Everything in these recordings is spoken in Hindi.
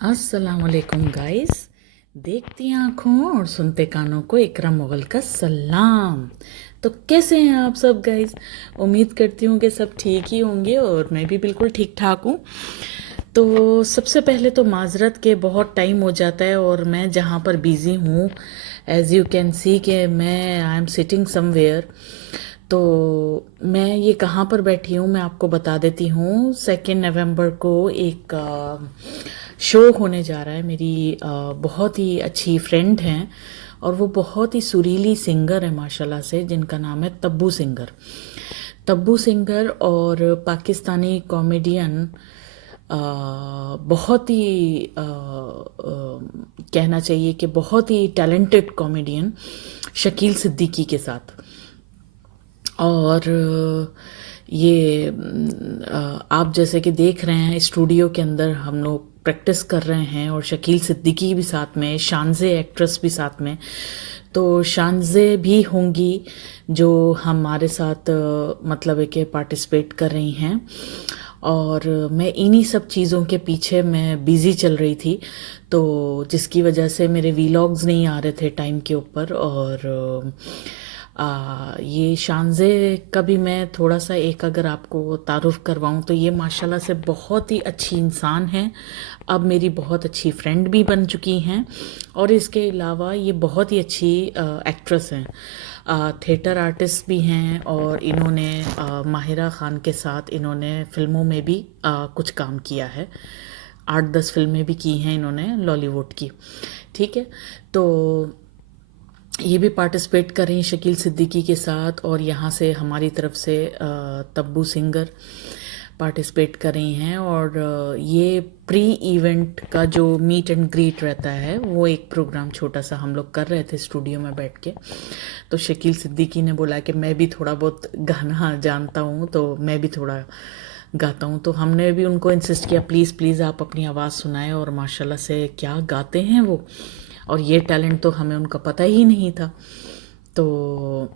अस्सलाम वालेकुम गाइस। देखती आंखों और सुनते कानों को इकरा मुगल का सलाम। तो कैसे हैं आप सब गाइस? उम्मीद करती हूँ कि सब ठीक ही होंगे और मैं भी बिल्कुल ठीक ठाक हूँ। तो सबसे पहले तो माजरत के बहुत टाइम हो जाता है और मैं जहाँ पर बिज़ी हूँ, एज़ यू कैन सी कि मैं आई एम सिटिंग समवेयर। तो मैं ये कहाँ पर बैठी हूँ मैं आपको बता देती हूँ। 2 नवंबर को एक शो होने जा रहा है। मेरी बहुत ही अच्छी फ्रेंड हैं और वो बहुत ही सुरीली सिंगर है माशाल्लाह से, जिनका नाम है तब्बू सिंगर। तब्बू सिंगर और पाकिस्तानी कॉमेडियन, बहुत ही कहना चाहिए कि बहुत ही टैलेंटेड कॉमेडियन शकील सिद्दीकी के साथ। और ये आप जैसे कि देख रहे हैं स्टूडियो के अंदर हम लोग प्रैक्टिस कर रहे हैं और शकील सिद्दीकी भी साथ में, शानजे एक्ट्रेस भी साथ में। तो शानजे भी होंगी जो हमारे साथ मतलब है कि पार्टिसिपेट कर रही हैं। और मैं इन्हीं सब चीज़ों के पीछे मैं बिज़ी चल रही थी, तो जिसकी वजह से मेरे वीलॉग्स नहीं आ रहे थे टाइम के ऊपर। और ये शानजे का भी मैं थोड़ा सा एक अगर आपको तारुफ करवाऊँ तो ये माशाल्लाह से बहुत ही अच्छी इंसान है, अब मेरी बहुत अच्छी फ्रेंड भी बन चुकी हैं। और इसके अलावा ये बहुत ही अच्छी एक्ट्रेस हैं, थिएटर आर्टिस्ट भी हैं। और इन्होंने माहिरा ख़ान के साथ इन्होंने फ़िल्मों में भी कुछ काम किया है। 8-10 फिल्में भी की हैं इन्होंने लॉलीवुड की। ठीक है, तो ये भी पार्टिसिपेट कर रही हैं शकील सिद्दीकी के साथ। और यहाँ से हमारी तरफ से तब्बू सिंगर पार्टिसिपेट कर रही हैं। और ये प्री इवेंट का जो मीट एंड ग्रीट रहता है वो एक प्रोग्राम छोटा सा हम लोग कर रहे थे स्टूडियो में बैठ के। तो शकील सिद्दीकी ने बोला कि मैं भी थोड़ा बहुत गाना जानता हूँ तो मैं भी थोड़ा गाता हूँ। तो हमने भी उनको इंसिस्ट किया प्लीज़ प्लीज़ आप अपनी आवाज़ सुनाएं। और माशाल्लाह से क्या गाते हैं वो, और ये टैलेंट तो हमें उनका पता ही नहीं था। तो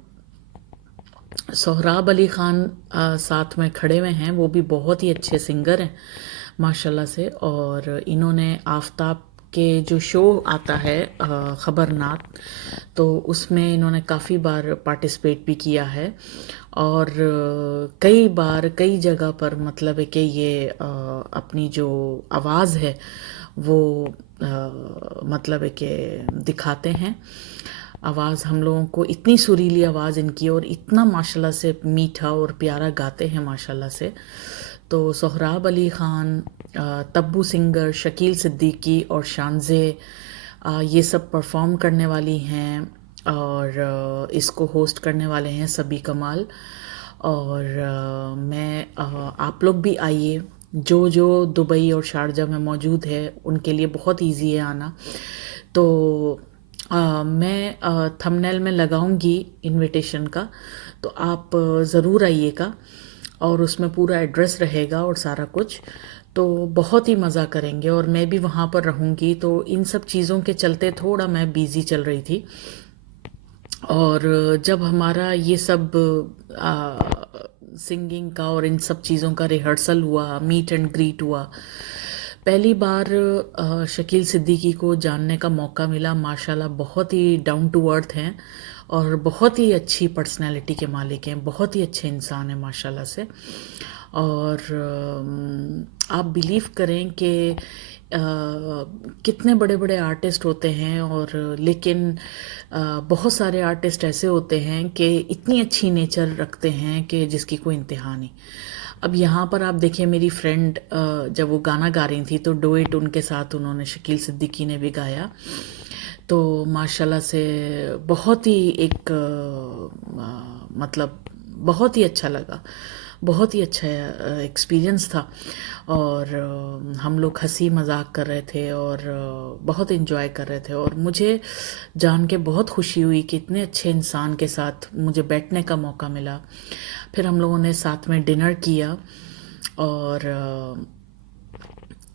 सोहराब अली ख़ान साथ में खड़े हुए हैं, वो भी बहुत ही अच्छे सिंगर हैं माशाल्लाह से। और इन्होंने आफताब के जो शो आता है ख़बरनाक, तो उसमें इन्होंने काफ़ी बार पार्टिसिपेट भी किया है। और कई बार कई जगह पर मतलब है कि ये अपनी जो आवाज़ है वो मतलब है कि दिखाते हैं। आवाज़ हम लोगों को इतनी सुरीली आवाज़ इनकी, और इतना माशाल्लाह से मीठा और प्यारा गाते हैं माशाल्लाह से। तो सोहराब अली ख़ान, तब्बू सिंगर, शकील सिद्दीकी और शानजे ये सब परफॉर्म करने वाली हैं। और इसको होस्ट करने वाले हैं सबी कमाल। और मैं आप लोग भी आइए, जो जो दुबई और शारजा में मौजूद है उनके लिए बहुत इजी है आना। तो मैं थंबनेल में लगाऊंगी इनविटेशन का, तो आप ज़रूर आइएगा। और उसमें पूरा एड्रेस रहेगा और सारा कुछ, तो बहुत ही मज़ा करेंगे। और मैं भी वहाँ पर रहूँगी, तो इन सब चीज़ों के चलते थोड़ा मैं बिज़ी चल रही थी। और जब हमारा ये सब सिंगिंग का और इन सब चीज़ों का रिहर्सल हुआ, मीट एंड ग्रीट हुआ, पहली बार शकील सिद्दीकी को जानने का मौका मिला। माशाल्लाह बहुत ही डाउन टू अर्थ हैं और बहुत ही अच्छी पर्सनैलिटी के मालिक हैं, बहुत ही अच्छे इंसान हैं माशाल्लाह से। और आप बिलीव करें कि कितने बड़े बड़े आर्टिस्ट होते हैं, और लेकिन बहुत सारे आर्टिस्ट ऐसे होते हैं कि इतनी अच्छी नेचर रखते हैं कि जिसकी कोई इंतहा नहीं। अब यहाँ पर आप देखिए, मेरी फ्रेंड जब वो गाना गा रही थी तो डुएट उनके साथ उन्होंने, शकील सिद्दीकी ने भी गाया। तो माशाल्लाह से बहुत ही एक मतलब बहुत ही अच्छा लगा, बहुत ही अच्छा एक्सपीरियंस था। और हम लोग हंसी मजाक कर रहे थे और बहुत इन्जॉय कर रहे थे। और मुझे जान के बहुत खुशी हुई कि इतने अच्छे इंसान के साथ मुझे बैठने का मौका मिला। फिर हम लोगों ने साथ में डिनर किया और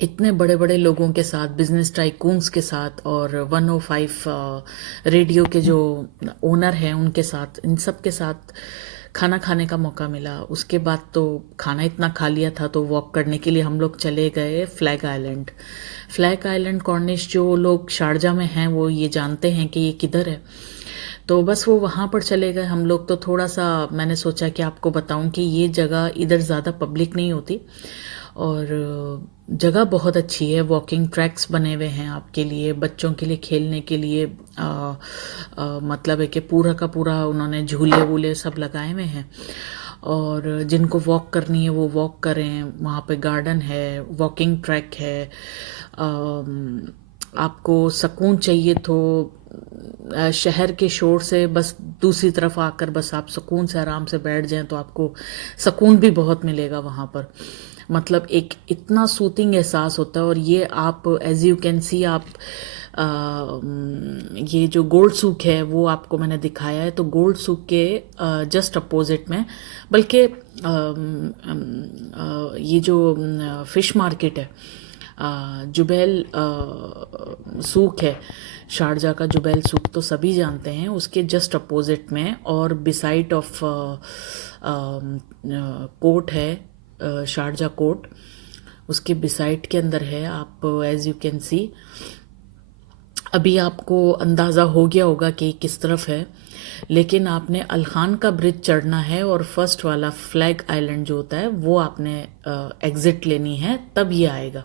इतने बड़े बड़े लोगों के साथ, बिजनेस टाइकून्स के साथ, और 105 रेडियो के जो ओनर हैं उनके साथ, इन सब के साथ खाना खाने का मौका मिला। उसके बाद तो खाना इतना खा लिया था तो वॉक करने के लिए हम लोग चले गए flag island. Flag island Cornish जो लोग शारजा में हैं वो ये जानते हैं कि ये किधर है। तो बस वो वहाँ पर चले गए हम लोग। तो थोड़ा सा मैंने सोचा कि आपको बताऊं कि ये जगह इधर ज़्यादा पब्लिक नहीं होती और जगह बहुत अच्छी है। वॉकिंग ट्रैक्स बने हुए हैं आपके लिए, बच्चों के लिए खेलने के लिए। मतलब है कि पूरा का पूरा उन्होंने झूले वूले सब लगाए हुए हैं और जिनको वॉक करनी है वो वॉक करें। वहाँ पे गार्डन है, वॉकिंग ट्रैक है। आपको सुकून चाहिए तो शहर के शोर से बस दूसरी तरफ आकर बस आप सुकून से आराम से बैठ जाएं तो आपको सुकून भी बहुत मिलेगा वहाँ पर। मतलब एक इतना सूथिंग एहसास होता है। और ये आप एज यू कैन सी आप ये जो गोल्ड सूक है वो आपको मैंने दिखाया है। तो गोल्ड सूक के जस्ट अपोजिट में, बल्कि ये जो फिश मार्केट है, जुबैल सूक है, शारजा का जुबैल सूक तो सभी जानते हैं, उसके जस्ट अपोजिट में और बिसाइड ऑफ कोर्ट है, शारजा कोर्ट, उसके बिसाइड के अंदर है। आप एज यू कैन सी अभी आपको अंदाज़ा हो गया होगा कि किस तरफ है, लेकिन आपने अलखान का ब्रिज चढ़ना है और फर्स्ट वाला फ्लैग आइलैंड जो होता है वो आपने एग्ज़िट लेनी है, तब ये आएगा।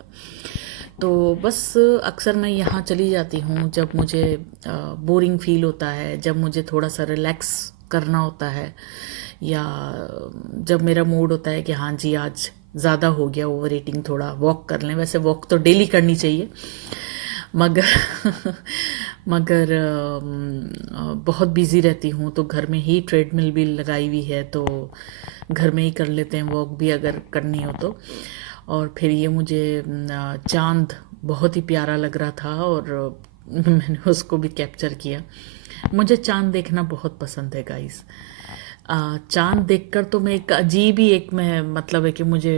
तो बस अक्सर मैं यहाँ चली जाती हूँ जब मुझे बोरिंग फील होता है, जब मुझे थोड़ा सा रिलैक्स करना होता है, या जब मेरा मूड होता है कि हाँ जी आज ज़्यादा हो गया ओवर ईटिंग, थोड़ा वॉक कर लें। वैसे वॉक तो डेली करनी चाहिए, मगर मगर बहुत बिज़ी रहती हूँ तो घर में ही ट्रेडमिल भी लगाई हुई है, तो घर में ही कर लेते हैं वॉक भी अगर करनी हो तो। और फिर ये मुझे चांद बहुत ही प्यारा लग रहा था और मैंने उसको भी कैप्चर किया। मुझे चांद देखना बहुत पसंद है गाइस। चांद देखकर तो मैं एक अजीब ही एक मैं मतलब है कि मुझे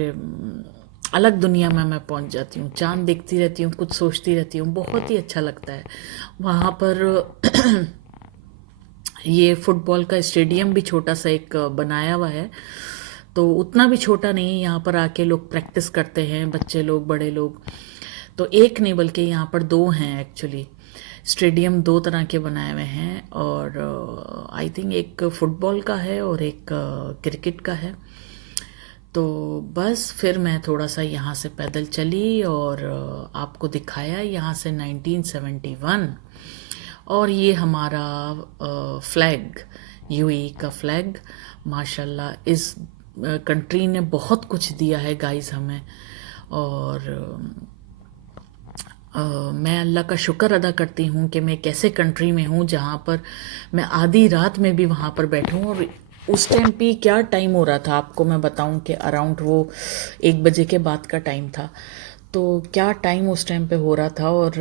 अलग दुनिया में मैं पहुंच जाती हूँ। चांद देखती रहती हूँ, कुछ सोचती रहती हूँ, बहुत ही अच्छा लगता है। वहाँ पर ये फुटबॉल का स्टेडियम भी छोटा सा एक बनाया हुआ है, तो उतना भी छोटा नहीं है। यहाँ पर आके लोग प्रैक्टिस करते हैं, बच्चे लोग, बड़े लोग। तो एक नहीं बल्कि यहाँ पर दो हैं एक्चुअली। स्टेडियम दो तरह के बनाए हुए हैं और आई थिंक एक फुटबॉल का है और एक क्रिकेट का है। तो बस फिर मैं थोड़ा सा यहाँ से पैदल चली और आपको दिखाया यहाँ से 1971। और ये हमारा फ्लैग, यूएई का फ्लैग। माशाल्लाह इस कंट्री ने बहुत कुछ दिया है गाइस हमें, और मैं अल्लाह का शुक्र अदा करती हूँ कि मैं एक ऐसे कंट्री में हूँ जहाँ पर मैं आधी रात में भी वहाँ पर बैठूँ। और उस टाइम पे क्या टाइम हो रहा था आपको मैं बताऊँ कि अराउंड वो 1 बजे के बाद का टाइम था। तो क्या टाइम उस टाइम पे हो रहा था और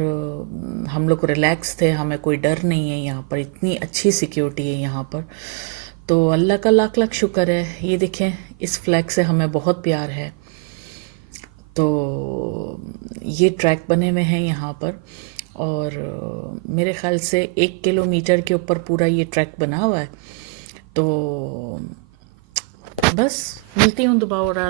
हम लोग रिलैक्स थे, हमें कोई डर नहीं है। यहाँ पर इतनी अच्छी सिक्योरिटी है यहाँ पर, तो अल्लाह का लाख लाख शुक्र है। ये देखें, इस फ्लैग से हमें बहुत प्यार है। तो ये ट्रैक बने हुए हैं यहाँ पर और मेरे ख्याल से 1 किलोमीटर के ऊपर पूरा ये ट्रैक बना हुआ है। तो बस मिलती हूँ दोबारा।